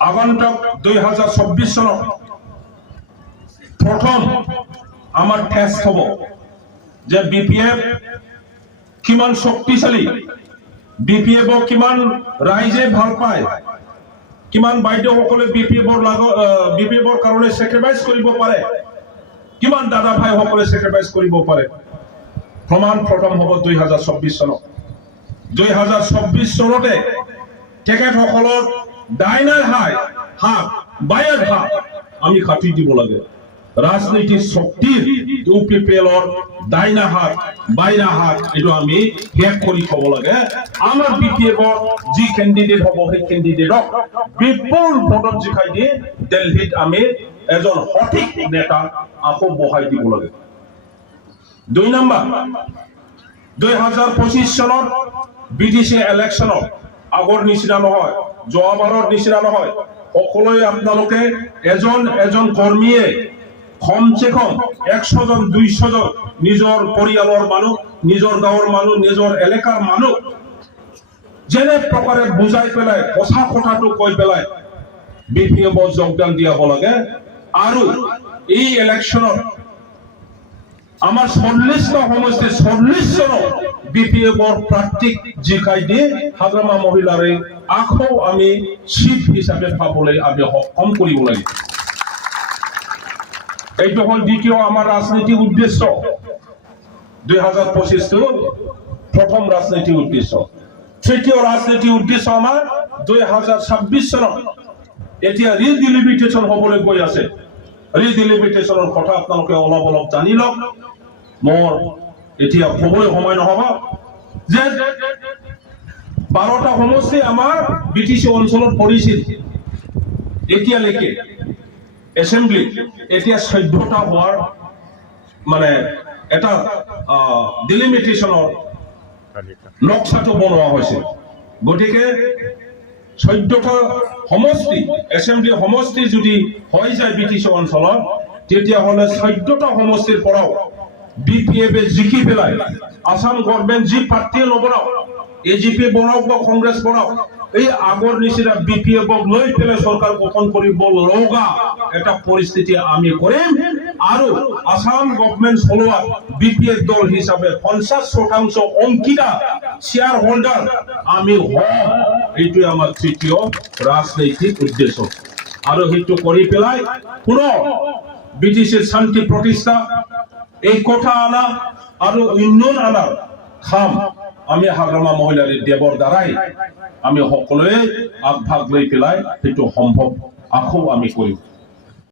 আগন্তুক 2024 চনত প্রথম আমার টেস্ট হব যে বিপিএফ কিমান শক্তিশালী, বিপিএফ কিমান রাইজে ভাল পায়, কিমান বাইদেউসকলে বিপিএফৰ কাৰণে স্যাক্ৰিফাইস কৰিব পাৰে, কিমান দাদা ভাইসকলে স্যাক্ৰিফাইস কৰিব পাৰে। প্ৰমাণ প্ৰথম হব 2024 চনত। 2024 চনতে তেখেতসকলৰ ডাইনাৰ হাত বায়াৰ হাত আমি কাটি দিব লাগে। ৰাজনৈতিক শক্তিৰ ইউপিপিএলৰ ডাইনা হাত বাইৰা হাত এটো আমি শেষ কৰি থব লাগে। আমাৰ বিপিএফৰ যি ক্যান্ডিডেট হব সেই ক্যান্ডিডেটক বিপুল ভোটত জিকাই দি দিল্লীত আমি এজন সঠিক নেতা আকৌ বহাই দিব লাগে। 2 নম্বৰ 2025 চনত বিটিসি ইলেকশনত আগৰ নিচিনা নহয়, যোৱাবাৰৰ নিচিনা নহয়। সকলোৱে আপোনালোকে এজন কৰ্মীয়ে কমসে কম 100 জন 200 জন নিজৰ পৰিয়ালৰ মানুহ, নিজৰ গাঁৱৰ মানুহ, নিজৰ এলেকাৰ মানুহ যেনে প্ৰকাৰে বুজাই পেলাই কথা কথাটো কৈ পেলাই বিপিএফ যোগদান দিয়াব লাগে। আৰু এই ইলেকশনত আমাৰ 40টা সমষ্টি 40 জন বিপিএফৰ প্ৰাৰ্থীক জিকাই দি হাগ্ৰামা মহিলাৰে আকৌ আমি চিফ হিচাপে পাবলৈ আমি সক্ষম কৰিব লাগে। এইটো হল দ্বিতীয় আমার রাজনৈতিক উদ্দেশ্য। 2025 প্রথম রাজনৈতিক উদ্দেশ্য। তৃতীয় রাজনৈতিক উদ্দেশ্য আমার 2026 চনত এতিয়া রিডিলিমিটেশন হবলৈ গৈ আছে। ৰিডিলিমিটেশনৰ কথা আপোনালোকে অলপ জানি লওক। মোৰ এতিয়া কবলৈ সময় নহব যে 12টা সমষ্টি আমাৰ বিটিসি অঞ্চলত পৰিছিল। এতিয়ালৈকে এসেম্বলি এতিয়া 14টা হওয়াৰ মানে এটা ডিলিমিটেশনৰ নকশাটো বনোৱা হৈছে। গতিকে 14টা সমষ্টি এসেম্বলি সমষ্টি যদি হৈ যায় বিটিসি অঞ্চলত, তেতিয়া হলে 14টা সমষ্টিৰ পৰাও বিপিএফ জিকি পেলাই আসাম গভৰ্নমেন্ট যি পাৰ্টি নবনাও, এজিপি বনাওক বা কংগ্ৰেস বনাওক, এই আগৰ নিচিনা বিপিএফ লৈ পেলাই সৰকাৰ গঠন কৰিব লগা এটা পৰিস্থিতি আমি কৰিম। আৰু আসাম গভৰ্নমেন্ট চলোৱা বিপিএফ দল হিসাবে 50% অংকিতা শেয়াৰ হোল্ডাৰ আমি হম। এইটো আমাৰ তৃতীয় ৰাজনৈতিক উদ্দেশ্য। আৰু সেইটো কৰি পেলাই পুনৰ বিটিসিৰ শান্তি প্ৰতিষ্ঠা, এই কথা আনা আৰু উন্নয়ন আনাৰ কাম আমি হাগ্ৰামা মহিলাৰীৰ দেৱৰ দ্বাৰাই আমি সকলোৱে আগভাগ লৈ পেলাই সেইটো সম্ভৱ আকৌ আমি কৰিম।